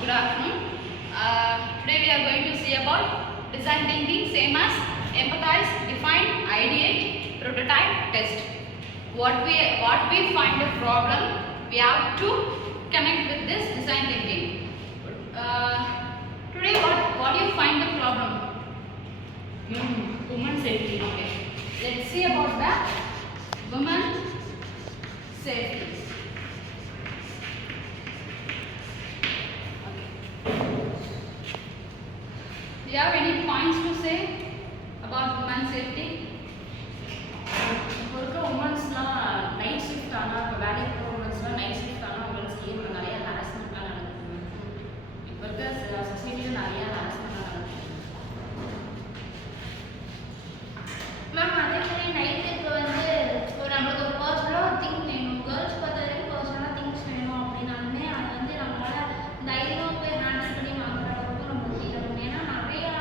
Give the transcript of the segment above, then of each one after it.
Good afternoon. Today we are going to see about design thinking, same as empathize, define, ideate, prototype, test. What we find a problem, we have to connect with this design thinking. Today what do you find the problem? Women safety. Okay. Let's see about the women safety. Do you have any points to say about women's safety? இப்போ இருக்க உமன்ஸ்லாம் night shift ஆனால் இப்போ வேலைக்கு போகிற உமன்ஸ்லாம் night shift ஆனால் உமன்ஸ்க்கு இப்போ நிறைய ஹராஸ்மெண்ட்லாம் நடக்குது. இப்போ இருக்க சொசைட்டியில் நிறைய ஹராஸ்மெண்ட்லாம் நடக்குது. மேம் அதே மாதிரி நைட்டுக்கு வந்து ஒரு நம்மளுக்கு ஒரு பர்சனலாக திங்க் வேணும். கேர்ள்ஸ் பொறுத்த வரைக்கும் பர்சனலாக திங்ஸ் வேணும் அப்படின்னாலுமே அது வந்து நம்மளால் தைரியம் போய் ஹேண்டில் பண்ணி வாங்குற அளவுக்கு நம்ம செய்யணும். ஏன்னா நிறையா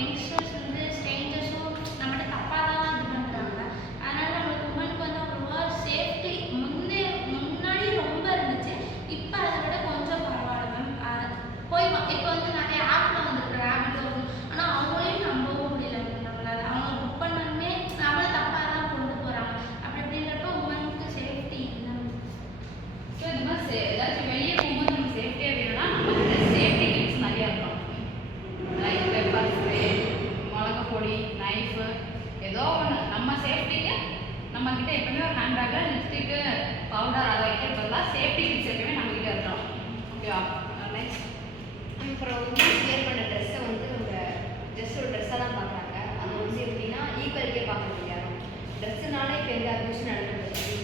யங்ஸ்டர்ஸ் வந்து ஸ்ட்ரேஞ்சர்ஸும் நம்மகிட்ட தப்பாக தான் இது பண்ணுறாங்க. அதனால் நம்மளுக்கு உமனுக்கு வந்து அவ்வளோவா சேஃப்டி முன்னாடி ரொம்ப இருந்துச்சு. இப்போ அதை விட கொஞ்சம் பரவாயில்ல மேம். போய் இப்போ வந்து நிறைய ஆப்பில் வந்துருக்கு ரேபிட்டோ, ஆனால் அவங்களையும் நம்பவும் முடியல நம்மளால். அவங்க புக் பண்ணாலுமே நம்மளை தப்பாக தான் கொண்டு போகிறாங்க. அப்படி அப்படின்றப்ப உமனுக்கு சேஃப்டி இல்லை. ஸோ இந்த மாதிரி ஏதாச்சும் வெளியே போகும்போது நம்ம சேஃப்டியாக வேணும்னா நம்ம சேஃப்டி கிட்ஸ் நிறையா இருக்கும். லைக் பெப்பர் ஸ்ப்ரே, மிளகு பொடி, நைஃபு, ஏதோ ஒன்று நம்ம சேஃப்டிக்கு நம்மக்கிட்ட எப்பவுமே ஒரு ஹேண்ட்பேக்கில் லிப்ஸ்டிக்கு, பவுடர் அதை வைக்கிறதெல்லாம் சேஃப்டி கிட்ஸ் எப்பவுமே நம்மக்கிட்ட இருக்கணும். ஓகேவா? நெக்ஸ்ட் அப்புறம் உமன்ஸ் வேர் பண்ணுற ட்ரெஸ்ஸை வந்து அவங்க ஜஸ்ட் ஒரு ட்ரெஸ்ஸாக தான் பார்க்குறாங்க. அது வந்து எப்படின்னா ஈக்குவலிட்டியாக பார்க்குறது யாரும் ட்ரெஸ்ஸுனால இப்போ எந்த அப்யூஸ் நடக்குது.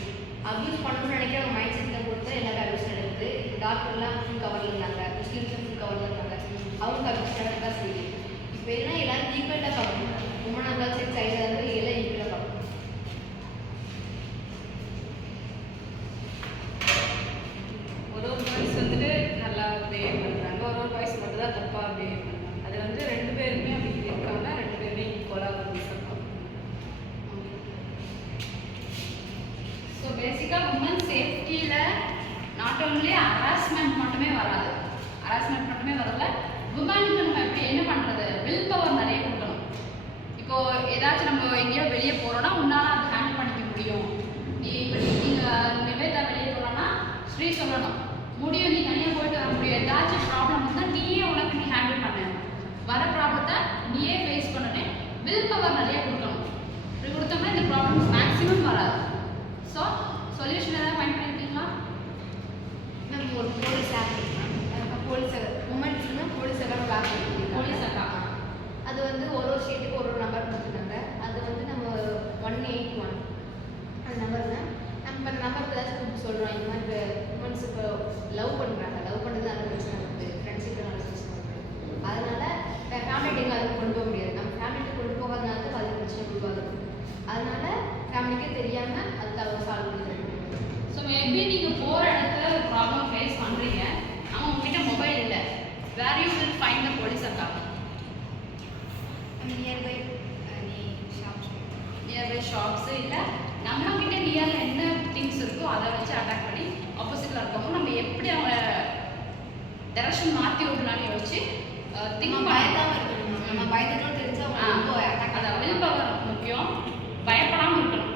அப்யூஸ் பண்ணணும்னு நினைக்கிற மைண்ட் செட்டில் பொறுத்து எல்லாருக்கும் அப்யூஸ் நடக்குது. டாக்டர்லாம் ஃபுல் கவரில் இருந்தாங்க, முஸ்லீம்ஸும் ஃபுல் கவரில் இருந்தாங்க, அவங்க அப்யூஸ் நடக்க தான் செய்யுது. இப்போ எதுனா எல்லாரும் ஈக்குவலாக பார்க்கணும். உமனாக இருந்தாலும் சரி, சைல்டாக இருந்தாலும் எல்லாம் ஈக்குவலாக பார்க்கணும். ஒரு பாய்ஸ் வந்துட்டு நல்லா பிஹேவ் பண்ணுறாங்க, ஒரு பாய்ஸ் மட்டும் தான் தப்பாக பிஹேவ் பண்ணுறாங்க. அது வந்து ரெண்டு பேருமே அப்படி இருக்காங்க, ரெண்டு பேருமே ஈக்குவலாக வந்து சொல்லுவாங்க. ஸோ பேசிக்காக உமன் சேஃப்டியில் நாட் ஓன்லி ஹராஸ்மெண்ட் மட்டுமே வராது. ஹராஸ்மெண்ட் மட்டுமே வரல, உமனுக்கு நம்ம எப்படி என்ன பண்ணுறது, வில் பவர் நிறைய கொடுக்கணும். இப்போது ஏதாச்சும் நம்ம எங்கேயோ வெளியே போகிறோன்னா உன்னால் அதை ஹேண்டில் பண்ணிக்க முடியும். நீ இப்போ நீங்கள் நிவேதா வெளியே போகிறோன்னா ஸ்ரீ சொல்லணும் முடியும், நீ தனியாக போயிட்டு வர முடியும். ஏதாச்சும் ப்ராப்ளம் இருந்தால் நீயே உனக்கு நீ ஹேண்டில் பண்ண, வர ப்ராப்ளத்தை நீயே ஃபேஸ் பண்ணனே. வில் பவர் நிறைய கொடுக்கணும். இப்படி கொடுத்தோம்னா இந்த ப்ராப்ளம்ஸ் மேக்ஸிமம் வராது. ஸோ சொல்யூஷன் ஏதாவது ஃபைண்ட் பண்ணியிருக்கீங்களா? நம்ம ஒரு போலீஸ் ஆக்ட் போலீஸ் உமன்ஸ்னா போலீஸ் எல்லாம் கிளாஸ் போலீஸ் அக்கா அது வந்து ஒரு ஸ்டேட்டுக்கு ஒரு நம்பர் கொடுத்துருக்காங்க. அது வந்து நம்ம 181 அந்த நம்பர் தான். நம்ம அந்த நம்பருக்கு ஏதாச்சும் சொல்கிறோம். இந்த மாதிரி உமன்ஸ் இப்போ லவ் பண்ணுறாங்க, லவ் பண்ணுறது அந்த பிரச்சனை இருக்குது, ஃப்ரெண்ட்ஷிப் நல்ல பிரச்சனை இருக்குது. அதனால ஃபேமிலிக்கு அதுக்கு கொண்டு போக முடியாது. நம்ம ஃபேமிலிக்கு கொண்டு போகாதனால தான் அது பிரச்சனை உருவாகுது. அதனால ஃபேமிலிக்கே தெரியாமல் அது தவிர சால்வ் பண்ணிடுறாங்க. ஸோ மேபி நீங்கள் போகிற இடத்துல ஒரு ப்ராப்ளம் ஃபேஸ் பண்ணுறீங்க, ஆனால் உங்ககிட்ட மொபைல் இல்லை. Where you will find the police அக்கா? நியர்பை நியர்பை ஷாப்ஸு இல்லை நம்மக்கிட்ட நியரில் என்ன திங்ஸ் இருக்கோ அதை வச்சு அட்டாக் பண்ணி ஆப்போசிட்டில் இருக்கவங்க நம்ம எப்படி அவங்க டைரக்ஷன் மாற்றி விடலான்னு யோசிச்சு திங்க் பயத்தாமல் இருக்கணும். நம்ம பயந்துட்டோம் தெரிஞ்சு அவங்க ரொம்ப அட்டாக் அதை வில் பவர் முக்கியம். பயப்படாமல் இருக்கணும்.